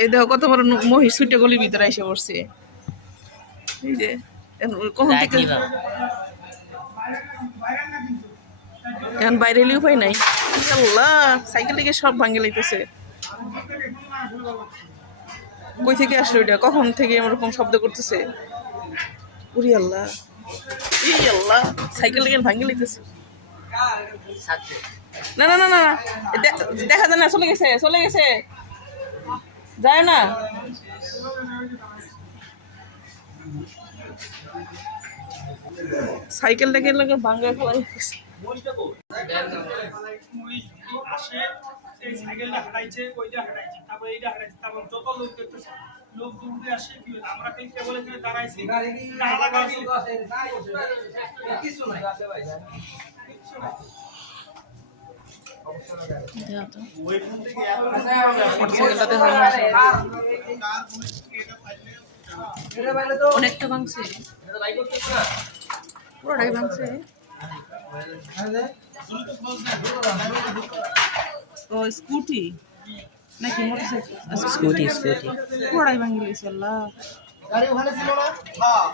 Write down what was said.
এই দেখো কত বড় মহিষ ছুটে গলির ভিতরে এসে পড়ছে। এই যে কখন থেকে এখন বাইরে এলে উপায় নাই। আল্লাহ সাইকেল থেকে সব ভাঙে লাইতেছে। কই থেকে আসলো এটা? কখন থেকে এরকম শব্দ করতেছে? উরি আল্লাহ, এই আল্লাহ সাইকেল থেকে ভাঙে লাইতেছে। না না না না দেখা যায় না, চলে গেছে চলে গেছে, যায় না। সাইকেলটাকে ভাঙা ফেলা গেছে। অনেকটা ভাঙছে, পুরোটাই ভাঙছে। ও স্কুটি নাকি মোটরসাইকেল? স্কুটি স্কুটি পুরোটাই ভাঙি গেছে। আল্লাহ গাড়ি ওখানে ছিল না? হ্যাঁ